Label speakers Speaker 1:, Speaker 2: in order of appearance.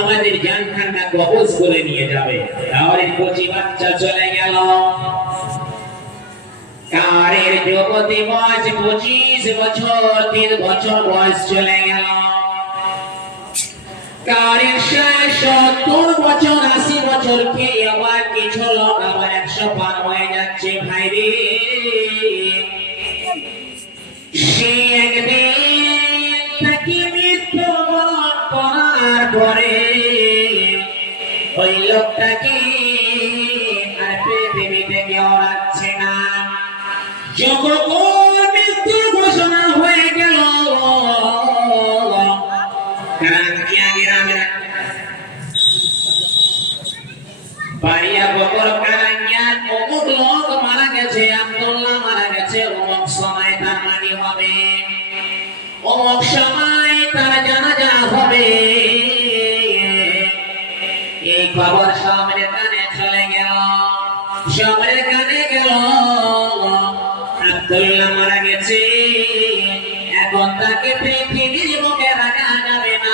Speaker 1: আমাদের জান খান্না কবজ করে নিয়ে যাবে। তাহলে কচি বাচ্চা চলে গেল। কারের যুবতী বয়স পঁচিশ বছর, তিন বছর বয়স চলে গেল। কারের শেষ সত্তর বছর, আশি বছর কে আবার কিছু লোক আবার একশো পার হয়ে যাচ্ছে ভাই রে সে একদিন করার পরে ওই আর পৃথিবীতে না। মৃত্যুর ঘোষণা হয়ে গেল মারা গেছে, অমুক সময় তার মানি হবে। অমুক সময় এই খবর সামনে কানে চলে গেল। সামনে কানে গেল। আব্দুল্লাহ মারা গেছে। এখন তাকে পৃথিবীর মুখে রাখা যাবে না।